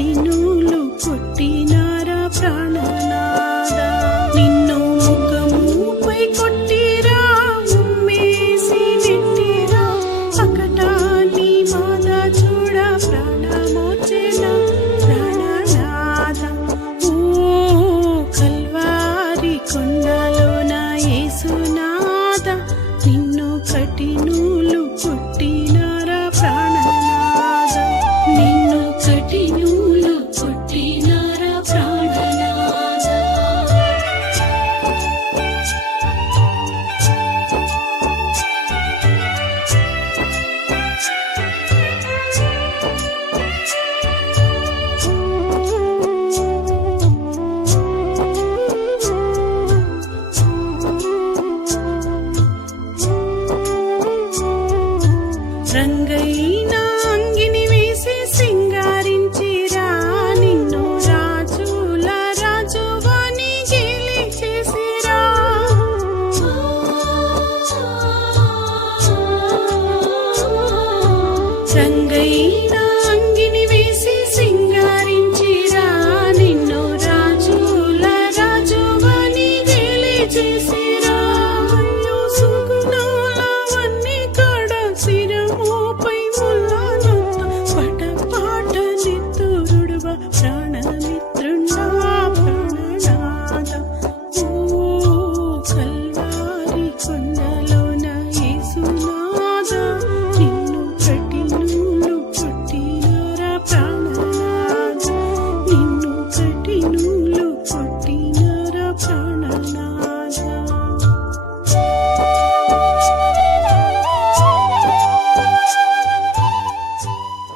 కఠినూలు కొట్టినారా ప్రాణనాద నిన్ను ముఖముపై కొట్టిరా ఉమ్మేసి నెట్టిరా పకటాన్ని బాధ చూడ ప్రాణమోచేనా ప్రాణనాద ఓ కల్వారి కొండలోన యేసునాద నిన్ను కఠినూలు కొట్టినారా ప్రాణనాద నిన్ను కఠినూలు కొట్టినారా ప్రాణనాద రంగయ్య